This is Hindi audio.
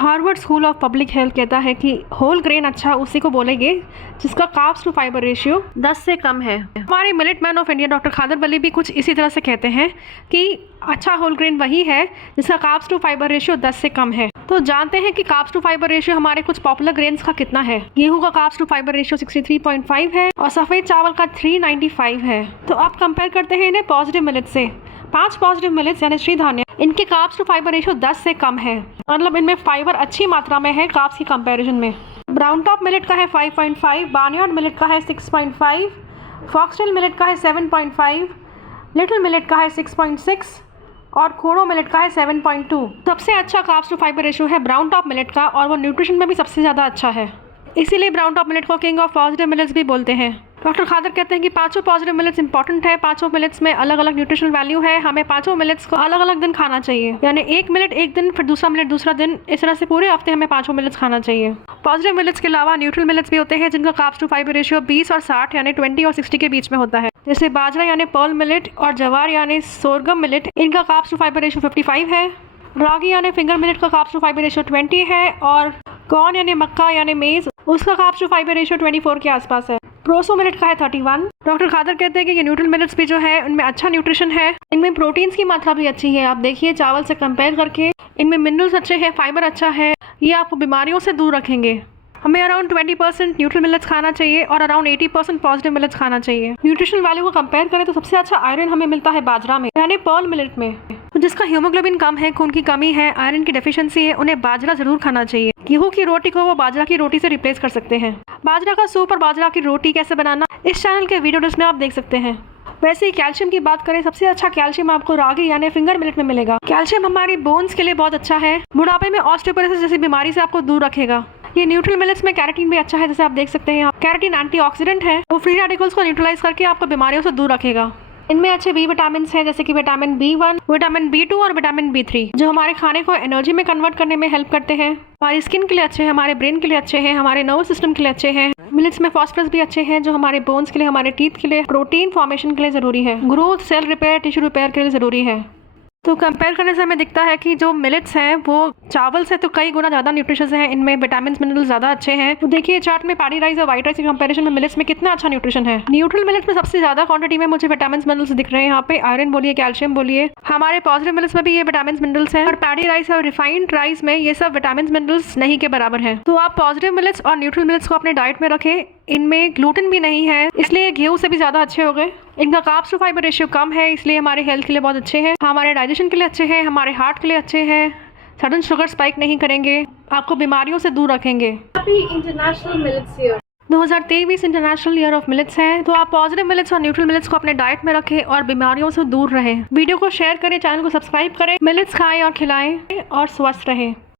Harvard school of public health कहता है कि होल ग्रेन अच्छा उसी को बोलेंगे जिसका कार्ब्स टू फाइबर रेशियो 10 से कम है। हमारे millet man of India doctor Khadar Vali भी कुछ इसी तरह से कहते हैं कि अच्छा होल ग्रेन वही है जिसका कार्ब्स टू फाइबर रेशियो 10 से कम है। तो जानते हैं कि कार्ब्स टू फाइबर रेशियो हमारे कुछ पॉपुलर ग्रेन्स का कितना है। गेहूं का कार्ब्स टू फाइबर रेशियो 63.5 है और सफ़ेद चावल का 395 है। तो आप कंपेयर करते हैं इन्हें पॉजिटिव मिलेट से। 5 पॉजिटिव मिलेट्स यानी श्री धान्य, इनके कार्ब्स टू फाइबर रेशियो 10 से कम है, मतलब इनमें फाइबर अच्छी मात्रा में है कार्ब्स की कंपैरिजन में। ब्राउन टॉप मिलेट का है 5.5, बार्नयार्ड मिलेट का है 6.5, फॉक्सटेल मिलेट का है 7.5, लिटिल मिलेट का है 6.6 और कोडो मिलेट का है 7.2। सबसे अच्छा कार्ब्स टू फाइबर रेशियो है ब्राउन टॉप मिलेट का और वो न्यूट्रिशन में भी सबसे ज़्यादा अच्छा है, इसीलिए ब्राउन टॉप मिलेट को किंग ऑफ पॉजिटिव मिलेट्स भी बोलते हैं। डॉक्टर खादर कहते हैं कि पांचों पॉजिटिव मिलेट्स इंपॉर्टेंट है, पांचों मिलेट्स में अलग अलग न्यूट्रिशनल वैल्यू है, हमें पांचों मिलेट्स को अलग अलग दिन खाना चाहिए, यानी एक मिलेट एक दिन, फिर दूसरा मिलेट दूसरा दिन, इस तरह से पूरे हफ्ते हमें पांचों मिलेट्स खाना चाहिए। पॉजिटिव मिलेट्स के अलावा न्यूट्रल मिलेट्स भी होते हैं जिनका कार्ब्स टू फाइबर रेशियो 20 और 60 यानी 20 और 60 के बीच में होता है, जैसे बाजरा यानी पर्ल मिलेट और जवार यानी सोरगम मिलेट, इनका कार्ब्स टू फाइबर रेशियो 55 है। रागी यानी फिंगर मिलेट का कार्ब्स टू फाइबर रेशियो 20 है और कॉर्न यानी मक्का यानी मेज, उसका कार्ब्स टू फाइबर रेशियो 24 के आसपास है। प्रोसो मिलेट का है 31। डॉक्टर खादर कहते हैं कि ये न्यूट्रल मिलेट्स भी जो है उनमें अच्छा न्यूट्रिशन है, इनमें प्रोटीन्स की मात्रा भी अच्छी है। आप देखिए चावल से कंपेयर करके इनमें मिनरल्स अच्छे हैं, फाइबर अच्छा है, ये आपको बीमारियों से दूर रखेंगे। हमें अराउंड 20% न्यूट्रल मिलेट्स खाना चाहिए और अराउंड 80% पॉजिटिव मिलेट्स खाना चाहिए। न्यूट्रिशनल वैल्यू को कंपेयर करें तो सबसे अच्छा आयरन हमें मिलता है बाजरा में यानी पर्ल मिलेट में। तो जिसका हीमोग्लोबिन कम है, खून की कमी है, आयरन की डेफिशिएंसी है, उन्हें बाजरा जरूर खाना चाहिए। गेहूं की रोटी को वो बाजरा की रोटी से रिप्लेस कर सकते हैं। बाजरा का सूप और बाजरा की रोटी कैसे बनाना इस चैनल के वीडियो लिस्ट में आप देख सकते हैं। वैसे ही कैल्शियम की बात करें, सबसे अच्छा कैल्शियम आपको रागी यानी फिंगर मिलेट में मिलेगा। कैल्शियम हमारी बोन्स के लिए बहुत अच्छा है, बुढ़ापे में ऑस्टियोपोरोसिस जैसी बीमारी से आपको दूर रखेगा। ये न्यूट्रल मिलेट्स में कैरेटीन भी अच्छा है, जैसे आप देख सकते हैं। कैरेटीन एंटीऑक्सीडेंट है, वो फ्री रेडिकल्स को न्यूट्रलाइज करके आपको बीमारियों से दूर रखेगा। इनमें अच्छे बी विटामिन हैं, जैसे कि विटामिन B1, विटामिन B2 और विटामिन B3, जो हमारे खाने को एनर्जी में कन्वर्ट करने में हेल्प करते हैं। हमारी स्किन के लिए अच्छे हैं, हमारे ब्रेन के लिए अच्छे हैं, हमारे नर्वस सिस्टम के लिए अच्छे हैं। मिलेट्स में फॉस्फोरस भी अच्छे हैं, जो हमारे बोन्स के लिए, हमारे टीथ के लिए, प्रोटीन फॉर्मेशन के लिए जरूरी है, growth, cell repair, tissue repair के लिए जरूरी है। तो कंपेयर करने से हमें दिखता है कि जो मिलेट्स हैं वो चावल से तो कई गुना ज़्यादा न्यूट्रिशियस हैं, इनमें विटामिन मिनरल ज़्यादा अच्छे हैं। तो देखिए चार्ट में पैडी राइस और व्हाइट राइस के कंपैरिजन में मिलेट्स में कितना अच्छा न्यूट्रिशन है। न्यूट्रल मिलेट्स में सबसे ज़्यादा क्वांटिटी में मुझे विटामिन मिनरल्स दिख रहे हैं, यहाँ पे आयरन बोलिए, कैल्शियम बोलिए। हमारे पॉजिटिव मिलेट्स में भी ये विटामिन मिनरल्स हैं और पैडी राइस और रिफाइंड राइस में ये सब विटामिन मिनरल्स नहीं के बराबर हैं। तो आप पॉजिटिव मिलेट्स और न्यूट्रल मिलेट्स को अपने डाइट में रखें, इनमें ग्लूटेन भी नहीं है, इसलिए गेहूं से भी ज़्यादा अच्छे हो गए। इनका कार्ब्स टू फाइबर रेशियो कम है, इसलिए हमारे हेल्थ के लिए बहुत अच्छे हैं, हमारे डाइजेशन के लिए अच्छे हैं, हमारे हार्ट के लिए अच्छे हैं, सडन शुगर स्पाइक नहीं करेंगे, आपको बीमारियों से दूर रखेंगे। International millets year 2023 international year of millets है, तो आप पॉजिटिव मिलेट्स और न्यूट्रल मिलेट्स को अपने डाइट में रखें और बीमारियों से दूर रहें। वीडियो को शेयर करें, चैनल को सब्सक्राइब करें, मिलेट्स खाएं और खिलाएं और स्वस्थ रहें।